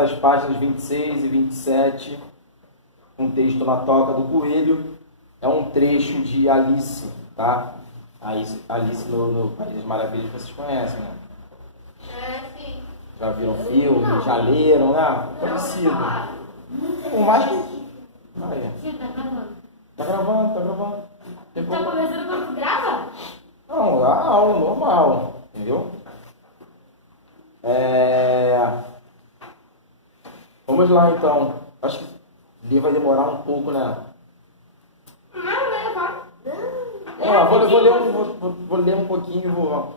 as páginas 26 e 27, um texto na toca do coelho. É um trecho de Alice, tá? Alice no País das Maravilhas, vocês conhecem, né? Sim. Já viram filme, já leram, né? Parecido. Por mais que... Aí. Sim, tá gravando. Tá gravando, tá gravando. Tá começando quando grava? Não, a aula normal, entendeu? Vamos lá então. Acho que ele vai demorar um pouco, né? Não, leva. Vou ler um pouquinho.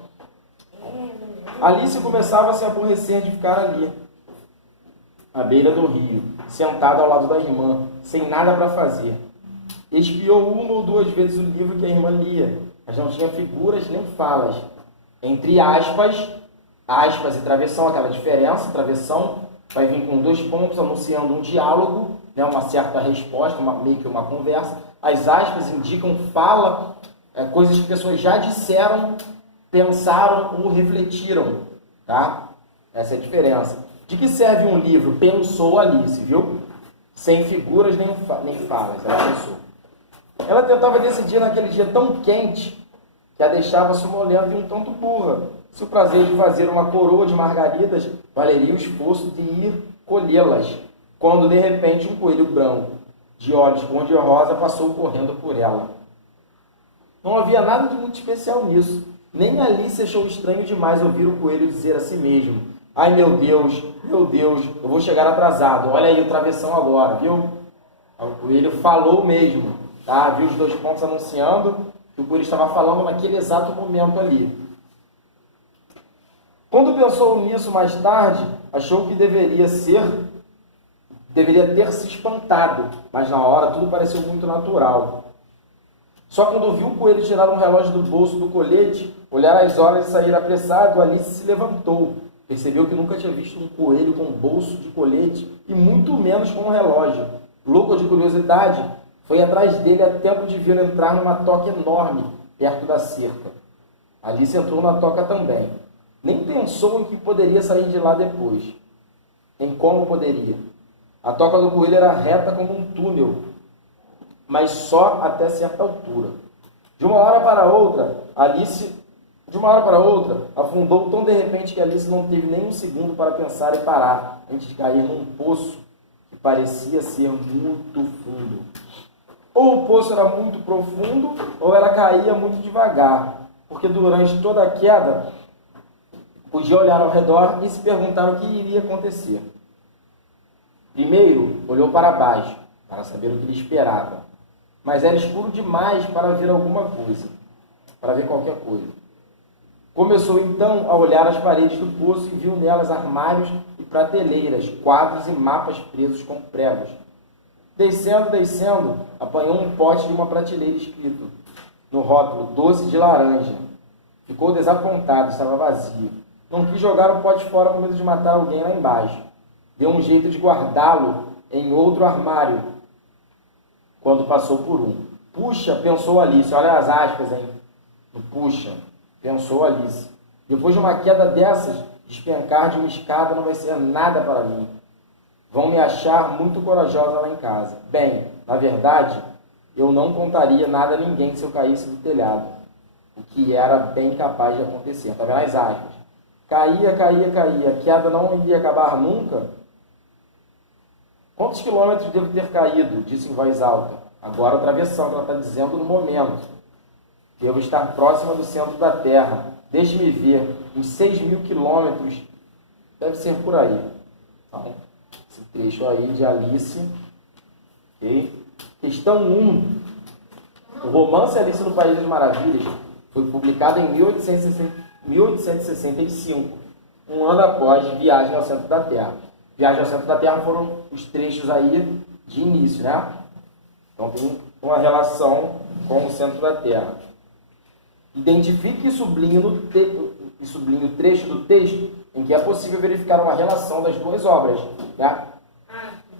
Alice começava a se aborrecer de ficar ali, à beira do rio, sentada ao lado da irmã, sem nada para fazer. Espiou uma ou duas vezes o livro que a irmã lia, mas não tinha figuras nem falas. Entre aspas e travessão, aquela diferença, travessão vai vir com 2 pontos anunciando um diálogo, né, uma certa resposta, meio que uma conversa. As aspas indicam fala, coisas que pessoas já disseram, pensaram ou refletiram, tá? Essa é a diferença. De que serve um livro? Pensou Alice, viu? Sem figuras nem falas, ela pensou. Ela tentava decidir naquele dia tão quente que a deixava sonolenta e um tanto burra. Se o prazer de fazer uma coroa de margaridas valeria o esforço de ir colhê-las, quando de repente um coelho branco, de olhos cor-de-rosa, passou correndo por ela. Não havia nada de muito especial nisso. Nem Alice achou estranho demais ouvir o coelho dizer a si mesmo: ai meu Deus, eu vou chegar atrasado, olha aí o travessão agora, viu? O coelho falou mesmo, tá? Viu os 2 pontos anunciando que o coelho estava falando naquele exato momento ali. Quando pensou nisso mais tarde, achou que deveria ter se espantado, mas na hora tudo pareceu muito natural. Só quando viu o coelho tirar um relógio do bolso do colete, olhar as horas e sair apressado, Alice se levantou. Percebeu que nunca tinha visto um coelho com bolso de colete e muito menos com um relógio. Louco de curiosidade, foi atrás dele a tempo de ver entrar numa toca enorme, perto da cerca. Alice entrou na toca também. Nem pensou em que poderia sair de lá depois. Em como poderia. A toca do coelho era reta como um túnel, mas só até certa altura. De uma hora para outra, afundou tão de repente que Alice não teve nem um segundo para pensar e parar, antes de cair num poço que parecia ser muito fundo. Ou o poço era muito profundo, ou ela caía muito devagar, porque durante toda a queda, podia olhar ao redor e se perguntar o que iria acontecer. Primeiro, olhou para baixo, para saber o que lhe esperava. Mas era escuro demais para ver alguma coisa, para ver qualquer coisa. Começou então a olhar as paredes do poço e viu nelas armários e prateleiras, quadros e mapas presos com pregos. Descendo, apanhou um pote de uma prateleira escrito no rótulo doce de laranja. Ficou desapontado, estava vazio. Não quis jogar o pote fora com medo de matar alguém lá embaixo. Deu um jeito de guardá-lo em outro armário quando passou por um. Puxa, pensou Alice. Olha as aspas, hein? Puxa, pensou Alice. Depois de uma queda dessas, despencar de uma escada não vai ser nada para mim. Vão me achar muito corajosa lá em casa. Bem, na verdade, eu não contaria nada a ninguém se eu caísse do telhado. O que era bem capaz de acontecer. Está vendo as aspas? Caía. A queda não iria acabar nunca. Quantos quilômetros devo ter caído? Disse em voz alta. Agora a travessão que ela está dizendo no momento. Devo estar próxima do centro da Terra. Deixe-me ver. Uns 6.000 quilômetros. Deve ser por aí. Então, esse trecho aí de Alice. Okay? Questão 1. O romance Alice no País das Maravilhas foi publicado em 1865, um ano após Viagem ao Centro da Terra. Viagem ao Centro da Terra foram os trechos aí de início, né? Então tem uma relação com o centro da Terra. Identifique e sublinhe o trecho do texto em que é possível verificar uma relação das 2 obras, né?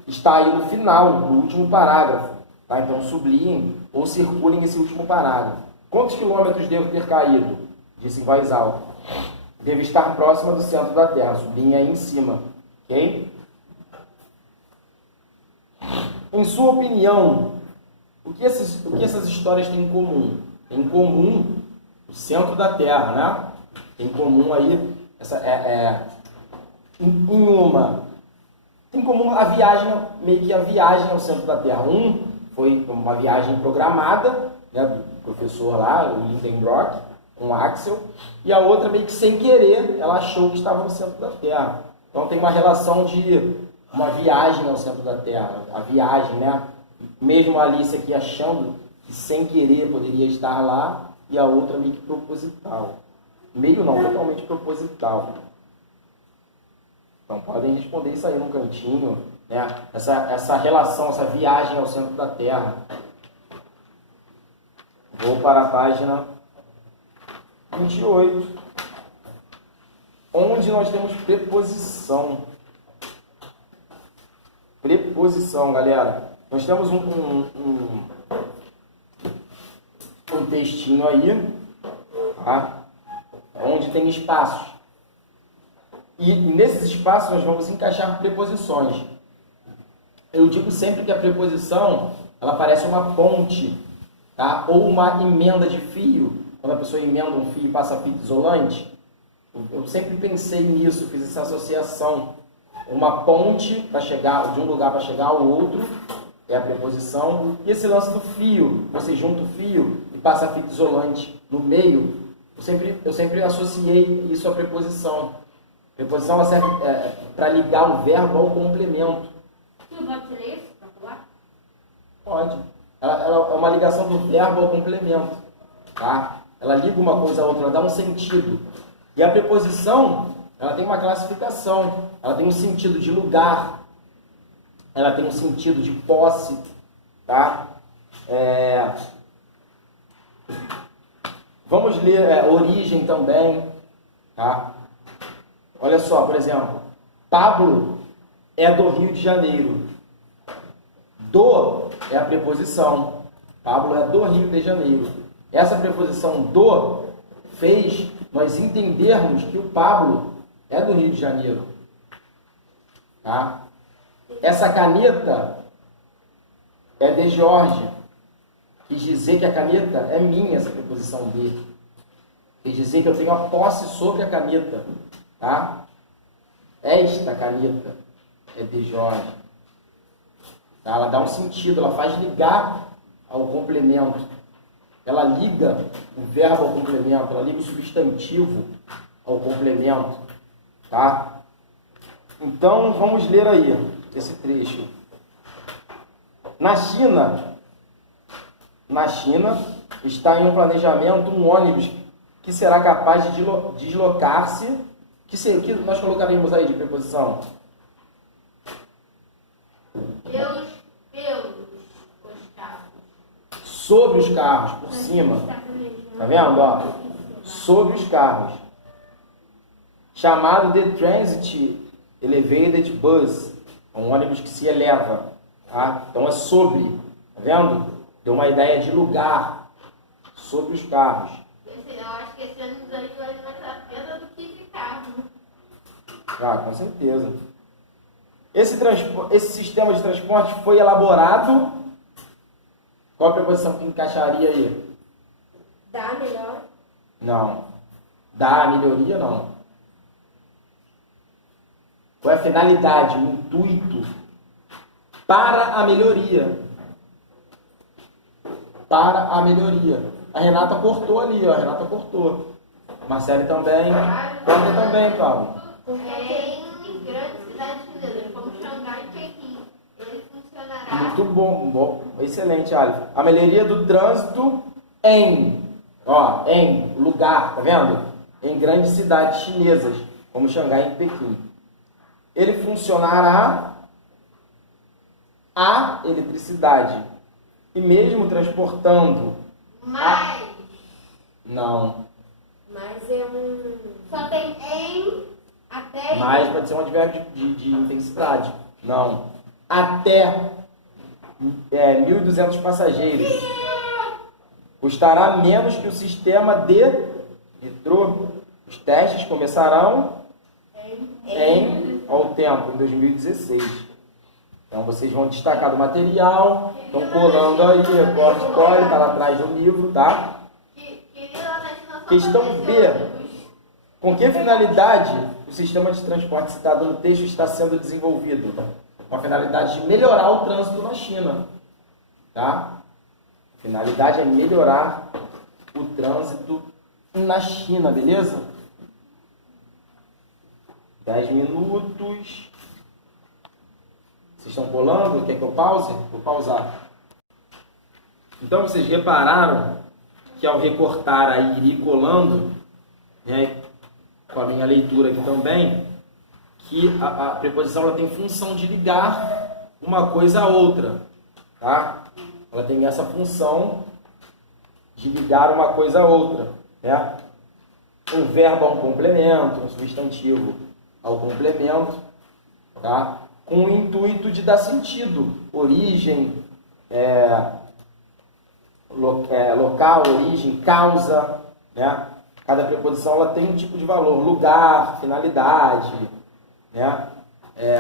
Está aí no final, no último parágrafo. Tá? Então sublinhem ou circulem esse último parágrafo. Quantos quilômetros devo ter caído? Disse em voz alta. Devo estar próxima do centro da Terra. Sublinhe aí em cima. Ok? Em sua opinião, o que essas histórias têm em comum? Tem em comum o centro da Terra, né? Tem em comum aí, em uma, tem em comum a viagem, meio que a viagem ao centro da Terra. Um foi uma viagem programada, né, do professor lá, o Lindenbrock, com o Axel, e a outra meio que sem querer, ela achou que estava no centro da Terra. Então tem uma relação de uma viagem ao centro da Terra, a viagem, né? Mesmo a Alice aqui achando que sem querer poderia estar lá, e a outra meio que proposital. Meio não, totalmente proposital. Então podem responder isso aí num cantinho, né? Essa relação, essa viagem ao centro da Terra. Vou para a página 28, onde nós temos preposição. Preposição, galera. Nós temos um textinho aí, tá? Onde tem espaços. E nesses espaços nós vamos encaixar preposições. Eu digo sempre que a preposição, ela parece uma ponte, tá? Ou uma emenda de fio. Quando a pessoa emenda um fio e passa fita isolante, eu sempre pensei nisso, fiz essa associação. Uma ponte para chegar de um lugar para chegar ao outro é a preposição. E esse lance do fio, você junta o fio e passa a fita isolante no meio, eu sempre associei isso à preposição. Preposição ela serve para ligar o verbo ao complemento. Tu pode tirar isso para falar? Pode. Ela é uma ligação do verbo ao complemento. Tá? Ela liga uma coisa a outra, ela dá um sentido. E a preposição, ela tem uma classificação. Ela tem um sentido de lugar. Ela tem um sentido de posse. Tá? Vamos ler origem também. Tá? Olha só, por exemplo, Pablo é do Rio de Janeiro. Do é a preposição. Pablo é do Rio de Janeiro. Essa preposição do fez nós entendermos que o Pablo é do Rio de Janeiro. Tá? Essa caneta é de Jorge. Quis dizer que a caneta é minha, essa preposição de. Quis dizer que eu tenho a posse sobre a caneta. Tá? Esta caneta é de Jorge. Tá? Ela dá um sentido, ela faz ligar ao complemento. Ela liga o verbo ao complemento, ela liga o substantivo ao complemento. Tá? Então, vamos ler aí esse trecho. Na China está em um planejamento um ônibus que será capaz de deslocar-se. Que nós colocaríamos aí de preposição? Pelos os carros. Sobre os carros, por cima. Tá vendo? Ó, sobre os carros. Chamado de Transit Elevated Bus. É um ônibus que se eleva. Tá? Então é sobre. Tá vendo? Deu uma ideia de lugar. Sobre os carros. Eu acho que esse ônibus aí vale mais a pena do que de carro. Ah, com certeza. Esse sistema de transporte foi elaborado. Qual a preposição que encaixaria aí? Dá melhor? Não. Dá melhoria, não. Qual é a finalidade, o intuito? Para a melhoria. Para a melhoria. A Renata cortou ali, ó. A Renata cortou. Marcelo também. Corta também, Paulo. Em grandes cidades chinesas, como Xangai e Pequim, ele funcionará. Muito bom, excelente, Ali. A melhoria do trânsito em lugar, tá vendo? Em grandes cidades chinesas, como Xangai e Pequim. Ele funcionará a eletricidade. E mesmo transportando. Mas. Não. Mas é um. Só tem em. Até. Mas pode ser um advérbio de intensidade. Não. Até 1.200 passageiros. Custará menos que o sistema de metrô. Os testes começarão ao tempo, em 2016. Então vocês vão destacar do material, estão colando aí, recorte, colhe, está lá atrás do livro, tá? Questão B. Com que finalidade o sistema de transporte citado no texto está sendo desenvolvido? Com a finalidade de melhorar o trânsito na China, tá? A finalidade é melhorar o trânsito na China, beleza? 10 minutos. Vocês estão colando? Quer que eu pause? Vou pausar. Então, vocês repararam que ao recortar aí e ir colando, né, com a minha leitura aqui também, que a preposição ela tem função de ligar uma coisa a outra, tá? Ela tem essa função de ligar uma coisa a outra, né? Um verbo a um complemento, um substantivo ao complemento, tá? Com o intuito de dar sentido, origem, local, origem, causa, né? Cada preposição ela tem um tipo de valor, lugar, finalidade, né?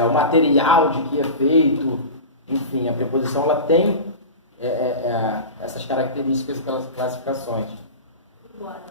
O material de que é feito, enfim, a preposição ela tem essas características e aquelas classificações.